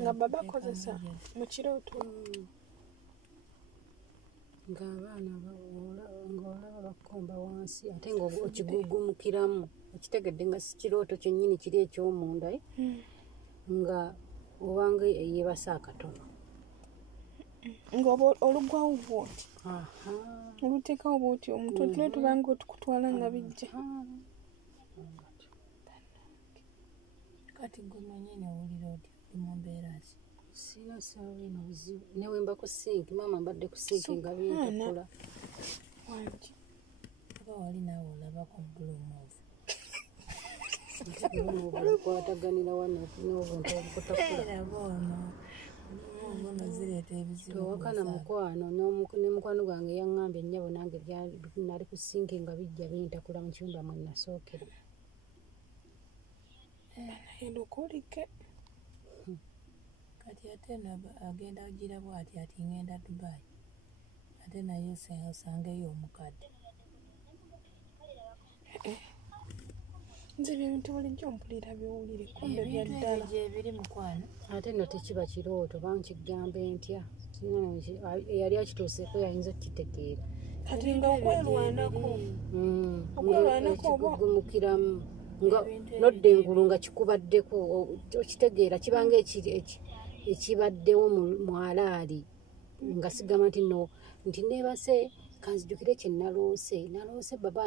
nga baba akozesa mu kirooto ng'abaana ng'olaba bakomba wansi ate ng'okigugumukiramu okitegedde nga si kirooto kyennyini kiri eky'omunda nga obanga yeebasa akatono nga olugwawo bwoti oluteekawo bwoti omutwe tulo tubanga otukutwala nga bijja kati gumanyi newulira oti mu mbeera ki sina ssaawa eno buzibu newemba ku sinki maama mbadde ku sinki nga bintakula oba wali naawe olabako bulumuuvu kwataganira wanobuntu obukotakuno zireeta ebizibu tewakana mukwano ne mukwano gwange yaŋŋambye ennyabo nange nali ku sinki nga bijja bintakula mu kyumba mwe nasookera elukulike kati ate agenda gira bwati ati ngenda Dubai ate naye osangeyo omukadde nze bintu bulijjo mpulira biwulire kumbe bya ddala ebiri mukwano ate nno tekiba kirooto bankigamba entya eyali akituuseeko yayinza okukitegeera kati nga okwerwanako okigugumukiramu nga nodda engulu nga kikubaddeko okitegeera kibanga ekibaddewo mu alaali nga sigamba nti neebase kanzijukire kye naloose baba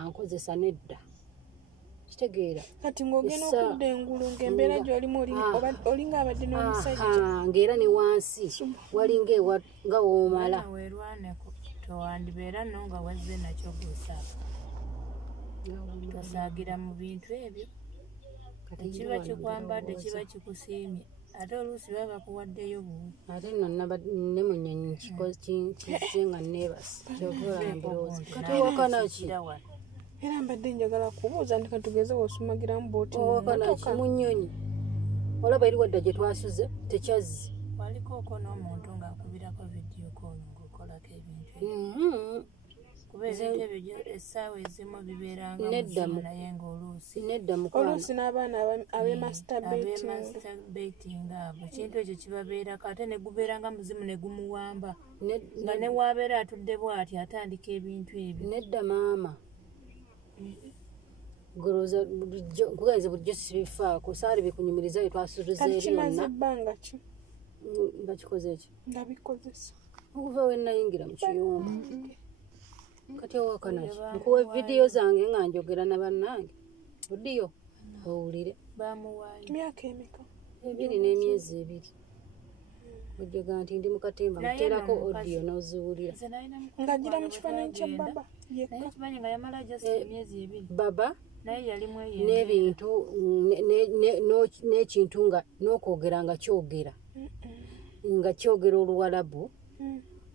ankozesa nedda kitegeera kati ng'ogenda okudda engulu ng'embeera gy'olimu olinga abadde n'omusajja ng'era ne wansi walinga nga woomala weerwaneko towandibeera nno nga wazze nakyo gwosaaga tosaagira mu bintu ebyo ekiba kikwambadde kiba kikusiimye ate oluusi baba bakuwaddeyo buwi ate nno ne mu nnyonyi kizze nga neebase kyokulambiroozi kati wakanaki era mbadde njagala kubuuza nti katugeze osumagiramu booti wakanaki mu nnyonyi olaba eri wadda gye twasuze tekyazzi walikooko n'omuntu ng'akubirako vidiyo koolo ng'okolako ebintu kuba ebintu ebyo essaawa ezimu bibeeranga naye ng'oluusi n'abaana abemasturbaiting abo ekintu ekyo kibabeerako ate ne gubeeranga muzimu ne gumuwamba nga ne waabeera atudde bw'ati atandika ebintu ebyo nedda maama goloza kugenze bulijjo sibifaako saali bikunyumiriza bye twasuliza eri yonna ebbanga ki nga kikoze eki nga bikozesa okuva we nayingira mu kiyumba kati owakanaki nkuwa vidiyo zange nga njogera na bannange odiyo owulire bamuwaayo myaka emeka 2 n'emyezi 2 ojjaga nti ndi mukatimba muteerako odiyo n'oziwulira nga gira mu kifaananyi kya baba naye nga yamala just emyezi 2 baba naye yalimu n'ebintu n'ekintu nga n'okwogera nga kyogera Oluwalabu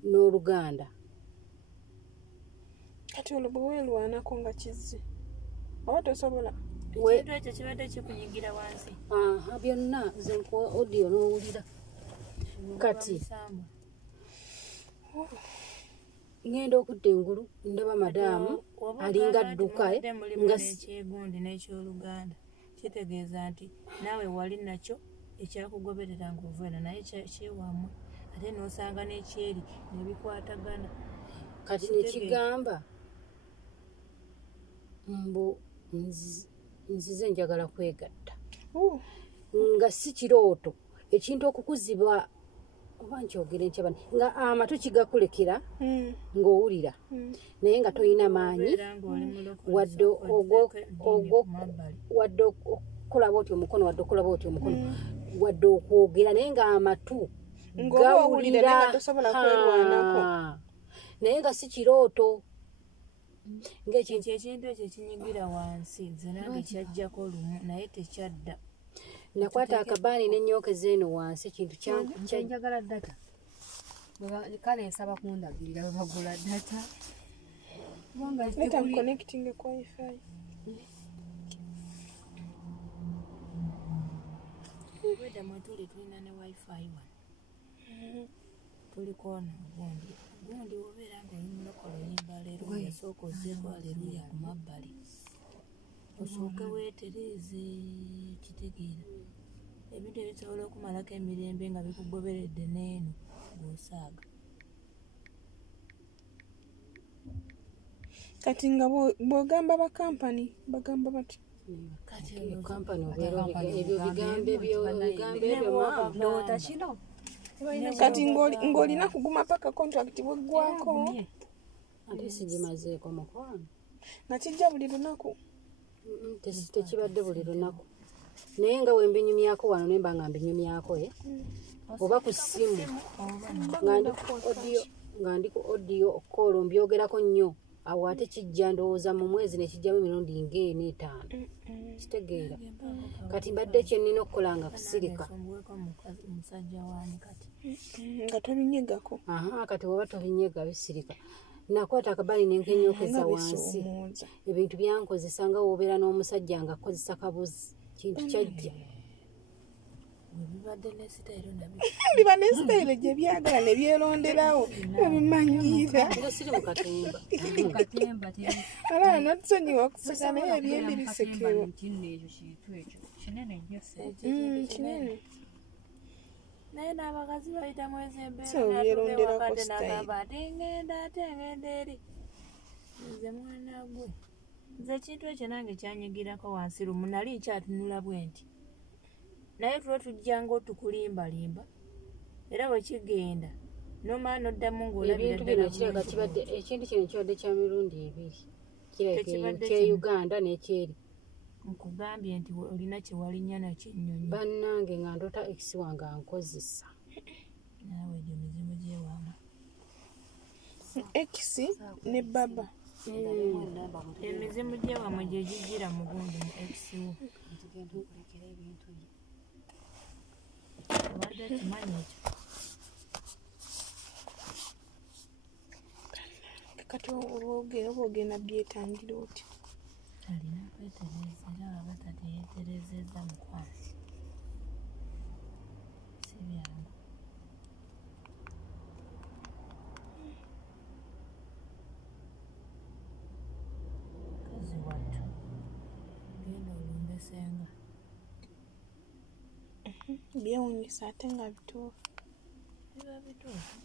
n'Oluganda kati olwo bwe weerwanako nga kizze oba tosobola ekintu ekyo kibadde kikunyigira wansi byonna nze nkuwa odiyo n'owulira kati ngenda okudda engulu ndaba madaamu alinga adduka nga ekyegundi n'ekyoluganda kitegeeza nti naawe wali nakyo ekyakugoberera ng'ovaera naye kyewamwe ate n'osanga n'ekyeri nebikwatagana kati nekigamba mbu nzize njagala kwegatta nga si kirooto ekintu okukuzibwa oba nkyogere nkyabana nga amatu kigakulekera ng'owulira naye nga toyina maanyi wadde okukolaba oti omukono wadde okulaba oti omukono wadde okwogera naye nga amatu gawulira naye nga si kirooto ng'ekintu ekintu ekyo kinyigira wansi nze nange kyajjako lumu naye tekyadda nakwata akabaani n'ennyooka eno wansi ekintu kyanjagala data kale nsaba kundagirira bagula data leta connecting ku wifi weda mwetuli tulina ne wifi wano tuliko ono gundi obeera ng'oli mulokolo yimba aleluya sooka ozzeeko aleluya ku mabbali osooke weetereeze kitegeera ebintu ebisobola okumalako emirembe nga bikugoberedde n'eno ng'osaaga. kati nga bw'ogamba bakampani bagamba bati kampani ebyo bigambo ebyo ndowooza kino kati ng'olina kuguma paka contract bweggwako ate sigimazeeko mukwano nga kijja buli lunaku. tekibadde buli lunaku naye nga wembinyumyako wano nemba nga mbinyumyako oba ku ssimu nga ndi ku audio call mbyogerako nnyo awo ate kijja ndowooza mu mwezi nekijjamu emirundi ng'ena 5 kitegeera kati mbadde kyenina okukola nga kusirika nga tobinyegako. kati oba tobinyega bisirika nakwata akabali nenkenyokeza wansi ebintu byankozesa nga wobeera n'omusajja nga akozesa kabuzi kintu kyajja biba nesitayiro gye byagala ne byeronderawo ebimanyiira siri mu katemba ala natusonyiwa kuseka naye ebyembi bisekewo kinene naye n'abakazi bayita mwezi embeera ate ngenda eri nze mwana gwe nze ekintu ekyo nange kyanyigirako wansi lumu nali nkyatunula bwe nti naye tulo tujjanga otukulimbalimba era bwe kigenda nomaa noddamu ebintu bino kiraga kibadde ekintu kino kibadde kya mirundi 2 kye Uganda n'ekyeri nkugambye nti olina kyewalinnya nakyennyonyi bannange nga ndota ekisi wange ankozesa naawe egyo mizimu gyewamu ekisi ne baba emizimu gyewamu gye gigira mugundi mu ekisi wo obadde kimanyi ekyo kati oba ogenda byetangira otya alina kwetereza era aba tateyeterezeza mukwano si byangu kazi wattu genda olumbe senga byewunyisa ate nga bituufu biba bituufu